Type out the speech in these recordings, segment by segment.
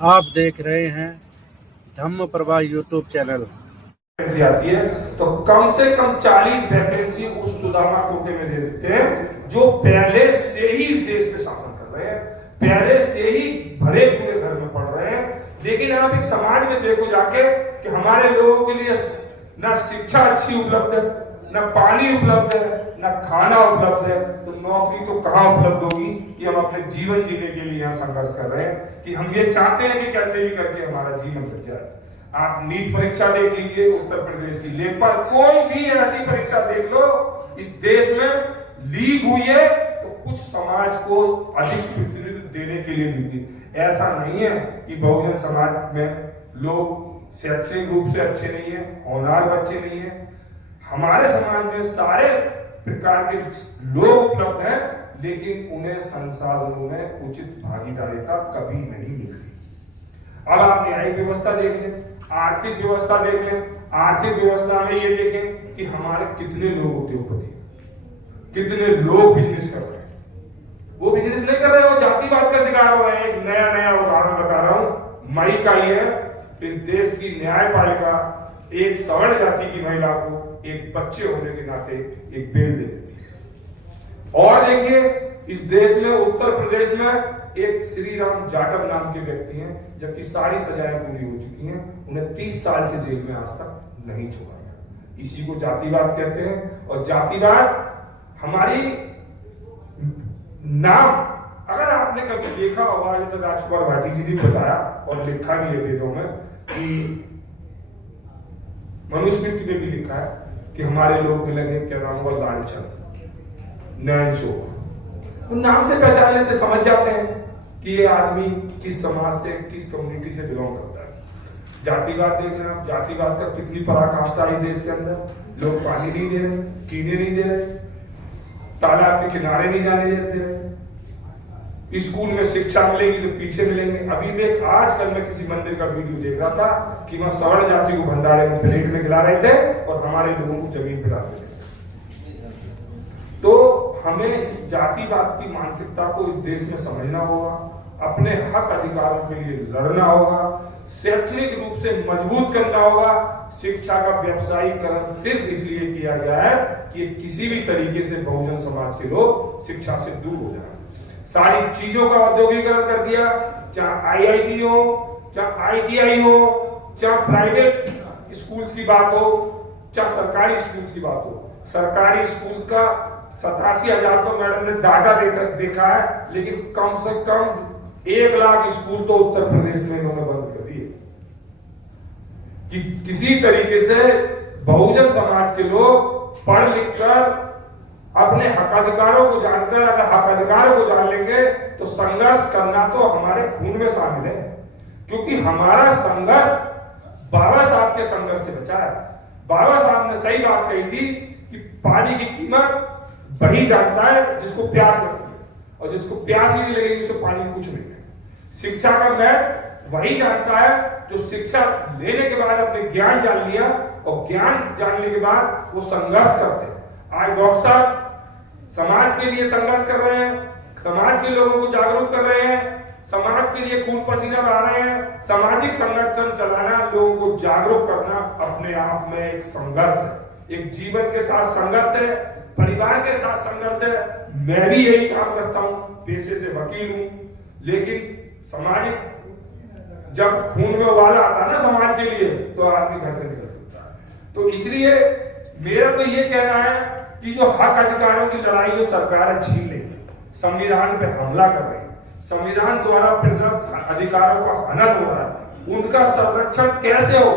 आप देख रहे हैं धम्म प्रभा यूट्यूब चैनल। वैकेंसी आती है तो कम से कम 40 वैकेंसी उस सुदामा कोटे में दे देते हैं जो पहले से ही इस देश पे शासन कर रहे हैं, पहले से ही भरे पूरे घर में पढ़ रहे हैं। लेकिन आप एक समाज में देखो जाके कि हमारे लोगों के लिए ना शिक्षा अच्छी उपलब्ध है, ना पानी उपलब्ध है, ना खाना उपलब्ध है, तो नौकरी तो कहां उपलब्ध होगी कि हम अपने जीवन जीने के लिए यहाँ संघर्ष कर रहे हैं कि हम ये चाहते हैं कि कैसे भी करके हमारा जीवन बच जाए। आप नीट परीक्षा देख लीजिए उत्तर प्रदेश की, लेखपाल, कोई भी ऐसी परीक्षा देख लो इस देश में लीक हुई है तो कुछ समाज को अधिक प्रतिनिधित्व देने के लिए लीक हुई। ऐसा नहीं है कि बहुजन समाज में लोग शैक्षणिक रूप से अच्छे नहीं है, होनहार बच्चे नहीं है। हमारे समाज में सारे प्रकार के लोग उपलब्ध हैं, लेकिन उन्हें संसाधनों में उचित भागीदारिता कभी नहीं मिलती। अब आप न्यायिक व्यवस्था देख लें, आर्थिक व्यवस्था देख लें। आर्थिक व्यवस्था में ये देखें कि हमारे कितने लोग उद्योगपति, कितने लोग बिजनेस कर रहे हैं। वो बिजनेस नहीं कर रहे, वो जातिवाद का शिकार हो रहे हैं। एक नया उदाहरण बता रहा हूं, मई का ही है। इस देश की न्यायपालिका एक सवर्ण जाति की महिला को एक बच्चे होने के नाते एक बेल दे देती है। और देखिए इस देश में उत्तर प्रदेश में एक श्री राम जाटव नाम के व्यक्ति हैं, जबकि सारी सजाएं पूरी हो चुकी हैं, उन्हें 30 साल से जेल में आज तक नहीं छोड़ा गया। इसी को जातिवाद कहते हैं। और जातिवाद हमारी नाम, अगर आपने कभी देखा होगा, जैसे राजकुमार भाटी जी ने बताया और लिखा भी है वेदों में कि मनुस्मृति में भी लिखा है कि हमारे लोग मिलेंगे, क्या नाम होगा, लालचंद, नैन शोक। उन नाम से पहचान लेते, समझ जाते हैं कि ये आदमी किस समाज से, किस कम्युनिटी से बिलोंग करता है। जातिवाद देख रहे हैं आप, जातिवाद का कितनी पराकाष्ठा है देश के अंदर। लोग पानी नहीं दे रहे, पीने नहीं दे रहे, तालाब के किनारे नहीं जाने देते रहे। स्कूल में शिक्षा मिलेगी तो पीछे मिलेंगे। अभी मैं आजकल में किसी मंदिर का वीडियो देख रहा था कि वहां सवर्ण जाति को भंडारे में प्लेट में खिला रहे थे और हमारे लोगों को जमीन पे डाल रहे थे। तो हमें इस जातिवाद की मानसिकता को इस देश में समझना होगा, अपने हक अधिकारों के लिए लड़ना होगा, शैक्षणिक रूप से मजबूत करना होगा। शिक्षा का व्यवसायीकरण सिर्फ इसलिए किया गया है कि किसी भी तरीके से बहुजन समाज के लोग शिक्षा से दूर हो जाए। सारी चीजों का औद्योगिकरण कर दिया, चाहे आईआईटी हो, चाहे आईटीआई हो, चाहे प्राइवेट स्कूल्स की बात हो, चाहे सरकारी स्कूल्स की बात हो। सरकारी स्कूल का 87,000 तो मैडम ने डाटा देखा है, लेकिन कम से कम 1 लाख स्कूल तो उत्तर प्रदेश में इन्होंने बंद कर दिए कि किसी तरीके से बहुजन समाज के लोग पढ़ लिख कर अपने हक अधिकारों को जानकर, अगर हक अधिकारों को जान लेंगे तो संघर्ष करना तो हमारे खून में शामिल है। क्योंकि हमारा संघर्ष बाबा साहब के संघर्ष से बचा है। बाबा साहब ने सही बात कही थी कि पानी की कीमत वही जानता है जिसको प्यास लगती है, और जिसको प्यास ही नहीं लगेगी उसे पानी कुछ नहीं है। शिक्षा का महत्व वही जानता है जो शिक्षा लेने के बाद अपने ज्ञान जान लिया, और ज्ञान जानने के बाद वो संघर्ष करते हैं। आज डॉक्टर साहब समाज के लिए संघर्ष कर रहे हैं, समाज के लोगों को जागरूक कर रहे हैं, समाज के लिए खून पसीना बहा रहे हैं। सामाजिक संगठन चलाना, लोगों को जागरूक करना अपने आप में एक संघर्ष है, एक जीवन के साथ संघर्ष है, परिवार के साथ संघर्ष है। मैं भी यही काम करता हूं, पेशे से वकील हूं, लेकिन सामाजिक जब खून में उबाला आता है ना समाज के लिए, तो आदमी घर से निकल सकता है। तो इसलिए मेरा तो ये कहना है कि जो हक अधिकारों की लड़ाई जो सरकार छीन रही है, संविधान पे हमला कर रही है, संविधान द्वारा प्रदत्त अधिकारों का हनन हो रहा है, उनका संरक्षण कैसे हो,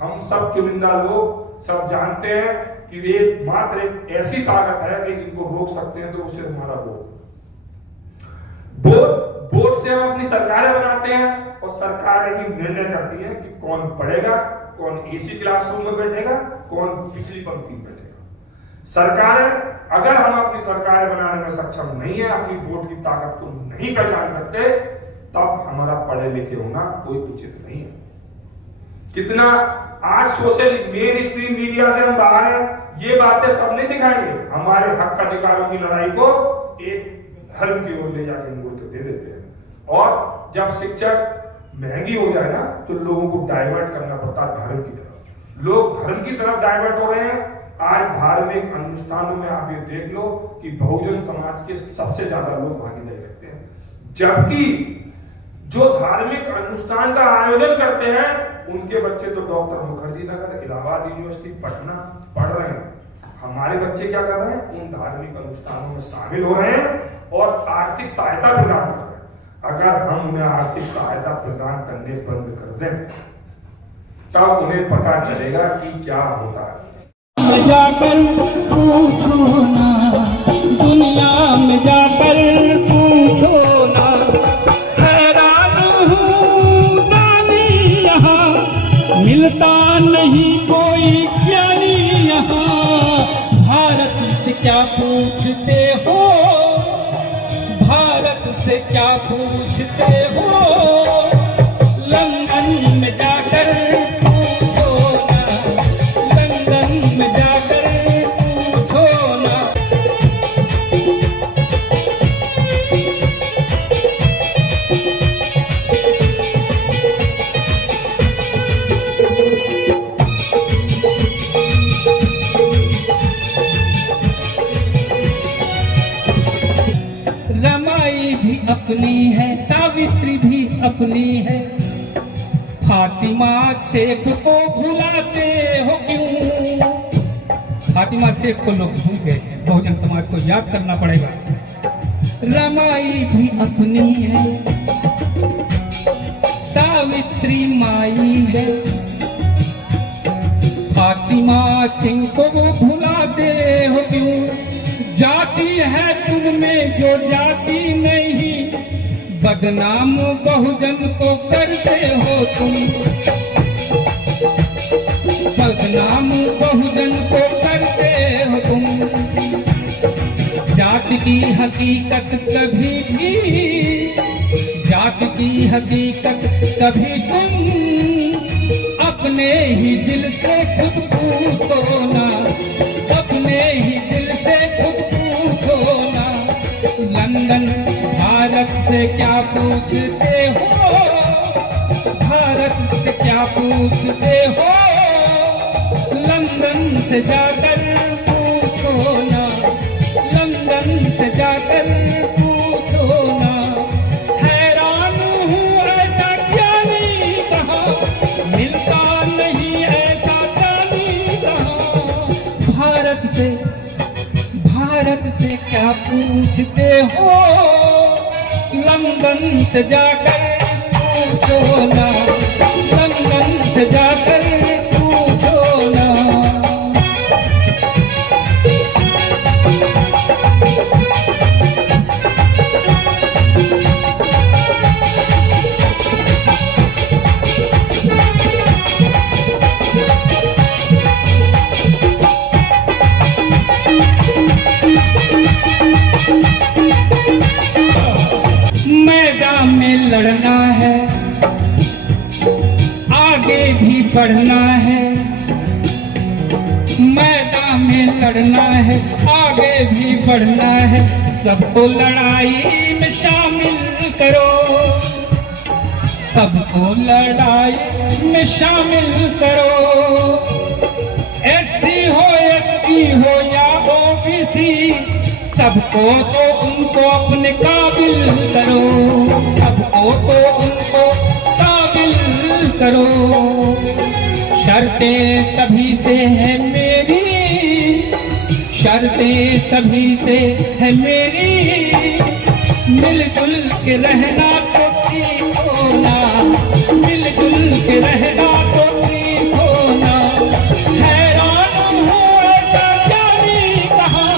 हम सब चुनिंदा लोग सब जानते हैं कि वे मात्र एक ऐसी ताकत है कि जिनको रोक सकते हैं, तो उसे हमारा वोट से हम अपनी सरकारें बनाते हैं, और सरकारें ही निर्णय करती हैं कि कौन पढ़ेगा, कौन एसी क्लासरूम में बैठेगा, कौन पिछली पंक्ति में बैठेगा। सरकारें, अगर हम अपनी सरकारें बनाने में सक्षम नहीं है, अपनी वोट की ताकत को नहीं पहचान सकते, तब हमारा पढ़े लिखे होना कोई उचित नहीं है। कितना आज सोशल मेन स्ट्रीम मीडिया से हम बाहर हैं, ये बातें सब नहीं दिखाएंगे। हमारे हक अधिकारों की लड़ाई को एक धर्म की ओर ले जाकर मोड़ के दे देते हैं। और जब शिक्षक महंगी हो जाए ना तो लोगों को डाइवर्ट करना पड़ता है धर्म की तरफ। लोग धर्म की तरफ डाइवर्ट हो रहे हैं। आज धार्मिक अनुष्ठानों में आप ये देख लो कि बहुजन समाज के सबसे ज्यादा लोग भागीदारी रखते हैं, जबकि जो धार्मिक अनुष्ठान का आयोजन करते हैं उनके बच्चे तो डॉक्टर मुखर्जी नगर, इलाहाबाद यूनिवर्सिटी, पटना पढ़ रहे हैं। हमारे बच्चे क्या कर रहे हैं? उन धार्मिक अनुष्ठानों में शामिल हो रहे हैं और आर्थिक सहायता प्रदान कर रहे हैं। अगर हम उन्हें आर्थिक सहायता प्रदान करने बंद कर दें तब उन्हें पता चलेगा कि क्या होता है। जाकर पूछो ना, दुनिया में जाकर पूछो ना, हैरान हूँ दानी यहाँ मिलता नहीं कोई ज्ञानी यहाँ। भारत से क्या पूछते हो, भारत से क्या पूछते हो, लंदन में जाकर अपनी है, सावित्री भी अपनी है, फातिमा शेख को भुलाते हो क्यों? फातिमा शेख को लोग भूल गए, बहुजन समाज को याद करना पड़ेगा। रमाई भी अपनी है, सावित्री माई है, फातिमा सिंह को वो भुलाते हो क्यों? जाति है तुम में जो जाति नहीं, बदनाम बहुजन को करते हो तुम, बदनाम बहुजन को करते हो तुम। जाति की हकीकत कभी भी, जाति की हकीकत कभी तुम अपने ही दिल से खुद पूछो ना, अपने ही दिल से खुद पूछो ना। लंदन भारत से क्या पूछते हो, भारत से क्या पूछते हो, लंदन से जाकर पूछो ना, लंदन से जाकर पूछो ना। हैरान हूँ ऐसा ज्ञानी कहाँ मिलता नहीं, ऐसा ज्ञानी कहाँ। भारत से क्या पूछते हो, लंदन से जाकर पूछो ना, लंदन से जाकर पूछो ना। मैदान में लड़ना है, आगे भी बढ़ना है, मैदान में लड़ना है, आगे भी बढ़ना है। सबको लड़ाई में शामिल करो, सबको लड़ाई में शामिल करो। एससी हो, एसटी हो या ओबीसी, सबको तो उनको अपने काबिल करो, सबको तो उनको काबिल करो। शर्तें सभी से है मेरी, शर्तें सभी से है मेरी, मिलजुल के रहना तो सीखो ना, मिलजुल के रहना तो सीखो ना। हैरान हूँ ऐसा ज्ञानी कहाँ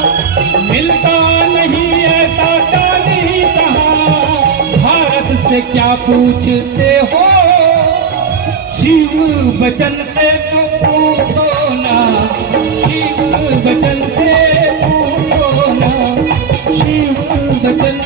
मिलता नहीं, ऐसा ज्ञानी कहाँ। भारत से क्या पूछते हो, शिव बचन से तो पूछो ना, शिव बचन से पूछो ना, शिव बचन